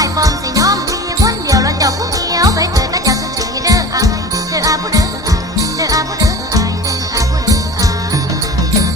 ายปอมส่น้องมีคนเดียวแล้วเจ้าผู้เดียวไปเกิดก็จะเฉยเด้ออาเด้ออาผู้เด้อเด้ออาผู้